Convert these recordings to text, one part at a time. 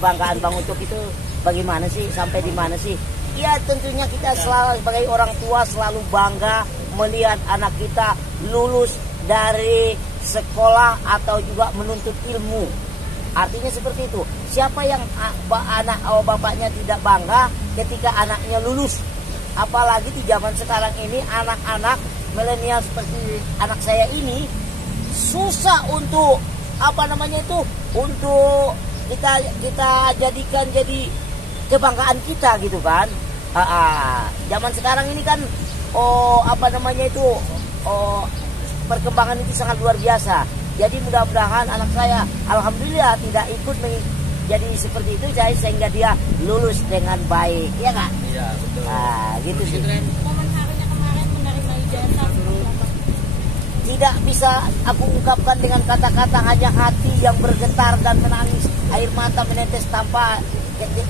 kebanggaan Bang Ucup itu bagaimana sih, sampai di mana sih? Ya tentunya kita selalu sebagai orang tua selalu bangga melihat anak kita lulus dari sekolah atau juga menuntut ilmu. Artinya seperti itu. Siapa yang anak bapaknya tidak bangga ketika anaknya lulus? Apalagi di zaman sekarang ini anak-anak milenial seperti anak saya ini susah untuk untuk kita jadikan jadi kebanggaan kita gitu kan. Zaman sekarang ini kan perkembangan itu sangat luar biasa. Jadi mudah-mudahan anak saya alhamdulillah tidak ikut jadi seperti itu sehingga dia lulus dengan baik, ya kak? Iya betul. Gitu sih. Momen harinya kemarin menerima ijazah tidak bisa aku ungkapkan dengan kata-kata, hanya hati yang bergetar dan menangis, air mata menetes tanpa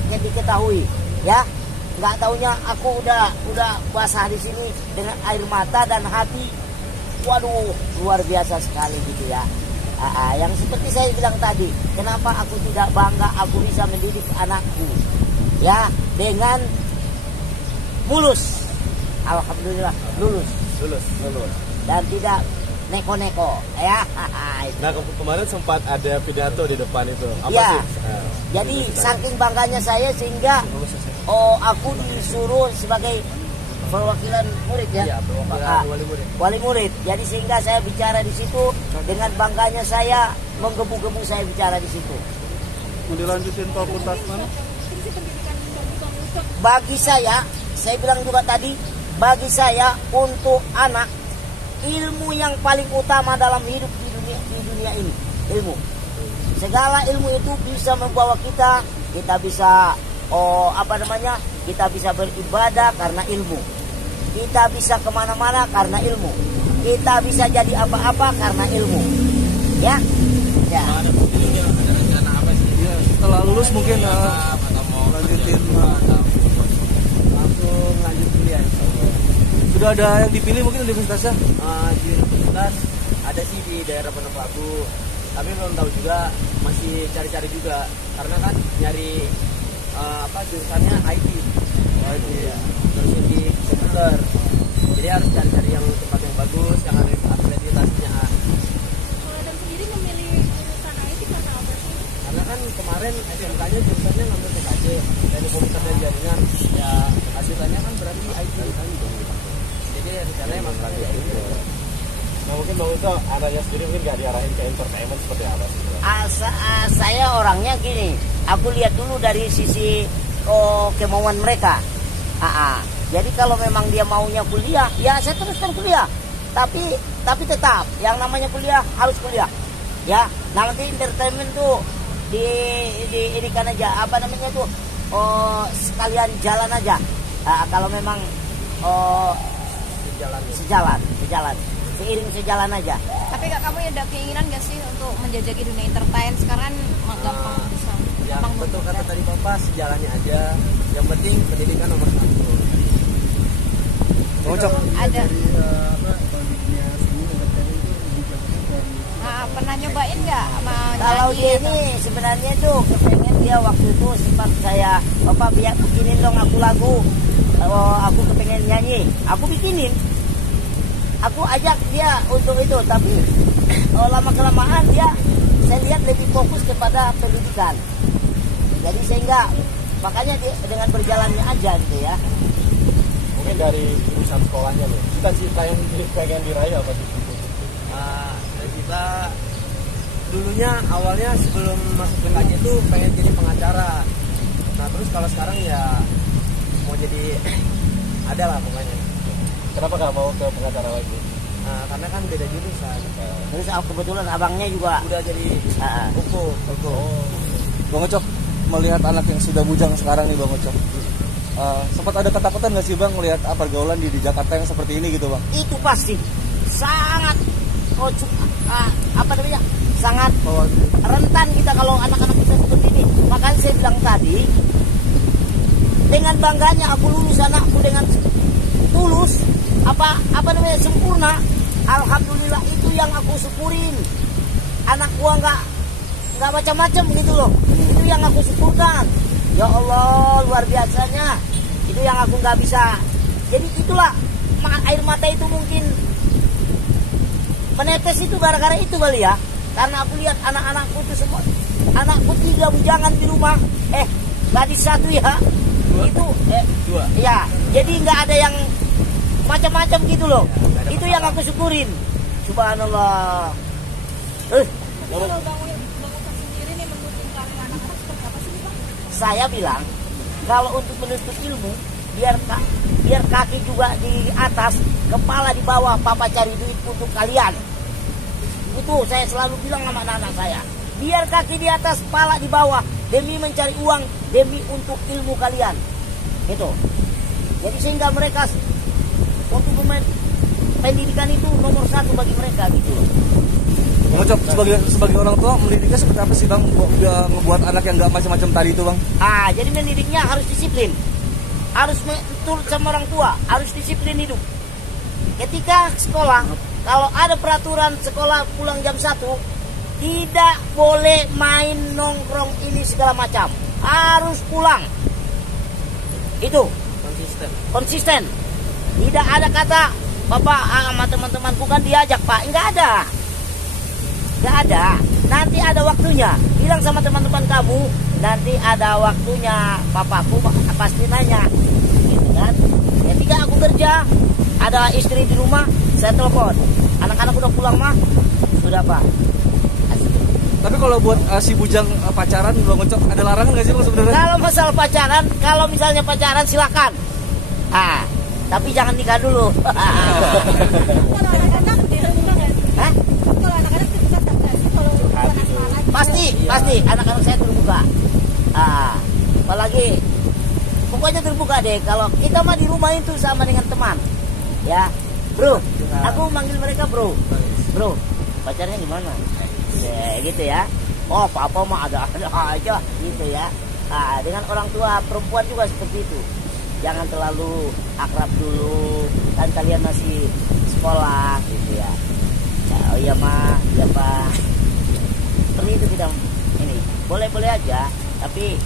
diketahui, ya. Nggak taunya aku udah basah di sini dengan air mata dan hati, waduh luar biasa sekali gitu ya. Yang seperti saya bilang tadi, kenapa aku tidak bangga aku bisa mendidik anakku, ya, dengan mulus, alhamdulillah lulus dan tidak neko-neko, ya. Nah kemarin sempat ada pidato di depan itu, apa ya, sih? Jadi saking bangganya saya sehingga aku disuruh sebagai perwakilan murid ya, wali murid. Jadi sehingga saya bicara di situ dengan bangganya saya, menggebu-gebu saya bicara di situ. Mau dilanjutin fakultas mana? Bagi saya bilang juga tadi, bagi saya untuk anak, ilmu yang paling utama dalam hidup di dunia ini, ilmu. Segala ilmu itu bisa membawa kita bisa kita bisa beribadah karena ilmu. Kita bisa kemana-mana karena ilmu. Kita bisa jadi apa-apa karena ilmu. Ya. Ada rencana apa sih? Ya, setelah lulus mungkin lanjutin langsung lanjut kuliah. Sudah ada yang dipilih mungkin universitasnya? Di universitas ada sih di daerah Pondok Labu. Tapi belum tahu juga, masih cari-cari juga. Karena kan nyari jurusannya IT. Ya. Terus di komputer. Jadi harus cari-cari yang tempat yang bagus, yang ada akreditasinya A. Kalau Adam sendiri memilih jurusan IT karena apa sih? Karena kan kemarin SMK-nya jurusannya ngambil TKJ dari komputer dan jaringan. Ya hasilnya kan berarti IT kan. Jadi rencananya masuk lagi IT. Nah mungkin Bang Ucup, anaknya sendiri mungkin nggak diarahin ke entertainment seperti apa sih? Saya orangnya gini, aku lihat dulu dari sisi kemauan mereka. Jadi kalau memang dia maunya kuliah, ya saya teruskan kuliah. Tapi tetap yang namanya kuliah harus kuliah. Ya, nanti entertainment tuh ini kan aja sekalian jalan aja. Kalau memang sejalan. Seiring sejalan aja. Tapi kak, kamu ada keinginan gak sih untuk menjajaki dunia entertain? Sekarang gampang bisa. Ya betul kata tadi Bapak, sejalannya aja. Yang penting pendidikan nomor 1. Ada. Pernah nyobain nggak? Kalau dia ini sebenarnya tuh kepengen dia waktu itu sempat saya, Bapak biar bikinin dong aku lagu. Aku kepengen nyanyi, aku bikinin. Aku ajak dia untuk itu, tapi lama kelamaan saya lihat lebih fokus kepada pendidikan. Jadi sehingga makanya dia dengan berjalannya aja gitu ya. Mungkin dari jurusan sekolahnya loh. Cita-cita yang pengen diraih apa sih? Kita dulunya awalnya sebelum masuk PKJ itu pengen jadi pengacara. Nah terus kalau sekarang ya mau jadi ada lah pokoknya. Kenapa nggak mau ke pengacara lagi? Karena kan beda jurusan. Terus kebetulan abangnya juga udah jadi hukum. Bang Ucup, melihat anak yang sudah bujang sekarang nih Bang Ucup, sempat ada ketakutan nggak sih Bang melihat pergaulan di Jakarta yang seperti ini gitu Bang? Itu pasti sangat sangat rentan kita kalau anak-anak kita seperti ini. Makanya saya bilang tadi, dengan bangganya aku lulus anakku dengan tulus, sempurna. Alhamdulillah, itu yang aku syukurin. Anak gua nggak macam-macam gitu loh. Itu yang aku syukurkan. Ya Allah, luar biasanya. Itu yang aku nggak bisa. Jadi itulah air mata itu mungkin menetes itu gara-gara itu kali ya. Karena aku lihat anak-anakku itu semua, anakku 3 bujangan di rumah, gadis 1 ya, itu 2. ya, jadi nggak ada yang macam-macam gitu loh. Itu yang aku syukurin. Subhanallah. Kalau Bang Ucok sendiri nih menuntut karir anak-anak seperti apa sih Bang? Saya bilang kalau untuk menuntut ilmu, biar kaki juga di atas, kepala di bawah. Papa cari duit untuk kalian. Itu saya selalu bilang sama anak-anak saya. Biar kaki di atas, kepala di bawah, demi mencari uang, demi untuk ilmu kalian. Itu. Jadi sehingga mereka untuk pendidikan itu nomor 1 bagi mereka gitu loh. Bang Ucok, sebagai orang tua mendidiknya seperti apa sih Bang? Ngebuat anak yang nggak macam-macam tadi itu Bang? Jadi mendidiknya harus disiplin. Harus turut sama orang tua, harus disiplin hidup. Ketika sekolah, kalau ada peraturan sekolah pulang jam 1, tidak boleh main nongkrong ini segala macam. Harus pulang. Itu konsisten. Tidak ada kata Bapak sama teman-temanku kan diajak Pak. Enggak ada. Nanti ada waktunya. Bilang sama teman-teman kamu, nanti ada waktunya. Papaku pasti nanya. Gitu kan? Ketika aku kerja, ada istri di rumah, saya telepon. Anak-anak udah pulang mah? Sudah Pak. Tapi kalau buat si bujang pacaran Bang Ucok, ada larangan nggak sih Bang sebenarnya? Kalau masalah pacaran, kalau misalnya pacaran silakan. Tapi jangan nikah dulu. Kalau anak-anak terbuka nggak sih? Hah? Kalau anak-anak terbuka nggak sih? Kalau bukan anak-anak Pasti anak-anak saya terbuka. Apalagi pokoknya terbuka deh. Kalau kita mah di rumah itu sama dengan teman. Ya, bro. Aku manggil mereka bro. Bro, pacarnya gimana? Ya, gitu ya. Oh, papa mah ada aja gitu ya. Dengan orang tua perempuan juga seperti itu. Jangan terlalu akrab dulu, kan kalian masih sekolah gitu ya. Oh iya mah, iya Pak. Seperti itu kita ini. Boleh-boleh aja, tapi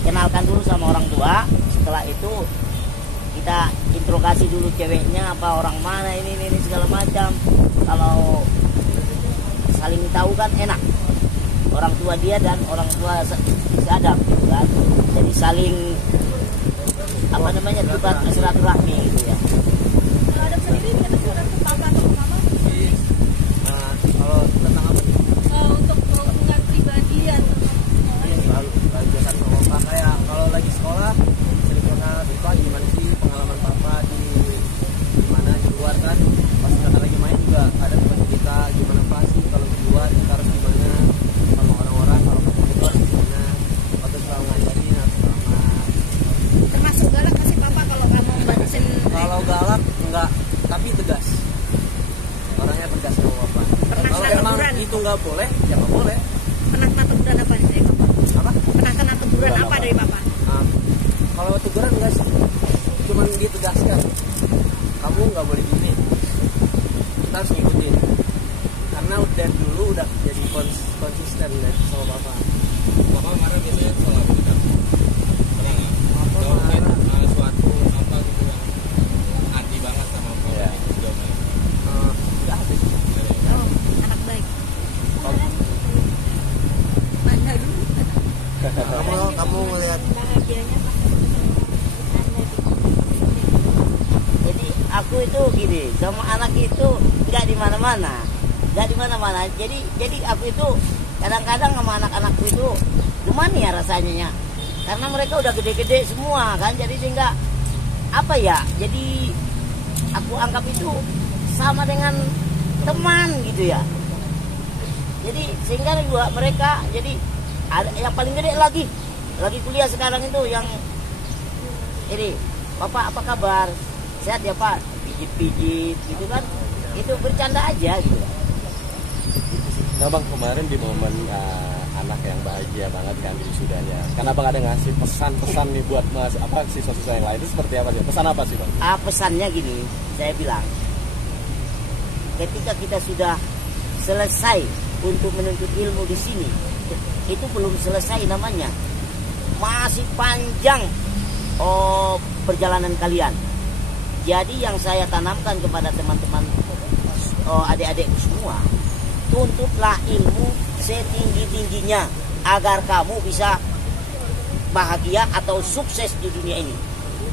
kenalkan dulu sama orang tua. Setelah itu kita interogasi dulu ceweknya apa orang mana ini segala macam. Kalau saling tahu kan enak. Orang tua dia dan orang tua seadab gitu kan. Jadi saling tukar silaturahmi gitu ya. Kalau ada sendiri kita sudah ke papa atau ke mama? Kalau tentang apa? Untuk hubungan pribadi atau Selalu biasa sama papa, kayak kalau lagi sekolah sering curhat, Pak gimana sih pengalaman papa di mana di luar kan, pas kita lagi main juga ada teman kita gimana Pak sih kalau di luar kita harus gimana sama orang-orang, kalau ketemu di luar gimana, waktu selalu ngajarin harus selamat. termasuk galak nggak sih papa kalau kamu batasin? Kalau galak enggak, tapi tegas, orangnya tegas sama papa. Pernah Kalau kena emang teguran? itu nggak boleh ya nggak boleh. Pernah kena teguran apa dari papa? Apa? Pernah kena teguran apa dari papa? Kalau teguran enggak sih, cuman ditegaskan kamu nggak boleh gini, kita harus ngikutin karena dari dulu udah jadi konsisten ya sama papa. Papa marah biasanya soal apa kita? Pernah nggak? Papa Atau mungkin marah. suatu apa gitu yang anti banget sama papa? Iya. Sejauh mana? Nggak ada sih. Oh, anak baik. Mana dulu? Kamu ngelihat Bahagianya Jadi aku itu gini, sama anak itu nggak di mana-mana. Jadi aku itu kadang-kadang sama anak-anakku itu gimana ya rasanya? Karena mereka udah gede-gede semua kan, jadi sehingga apa ya? Jadi aku anggap itu sama dengan teman gitu ya. Jadi sehingga juga mereka jadi ada yang paling gede lagi kuliah sekarang itu yang ini, Bapak apa kabar? Sehat ya Pak? Pijit-pijit gitu kan? Itu bercanda aja gitu. Nah Bang, kemarin di momen anak yang bahagia banget kan di wisudanya, karena Bang ada ngasih pesan-pesan nih buat siswa-siswa yang lain, itu seperti apa sih? Pesan apa sih Bang? Pesannya gini, saya bilang ketika kita sudah selesai untuk menuntut ilmu di sini, itu belum selesai namanya. masih panjang perjalanan kalian. Jadi yang saya tanamkan kepada teman-teman adik-adik semua, tuntutlah ilmu setinggi-tingginya agar kamu bisa bahagia atau sukses di dunia ini.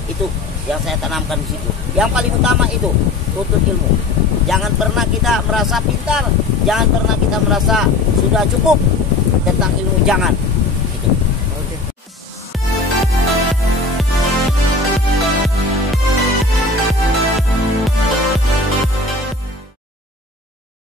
Itu yang saya tanamkan di situ. Yang paling utama itu tuntut ilmu. Jangan pernah kita merasa pintar, jangan pernah kita merasa sudah cukup tentang ilmu, jangan.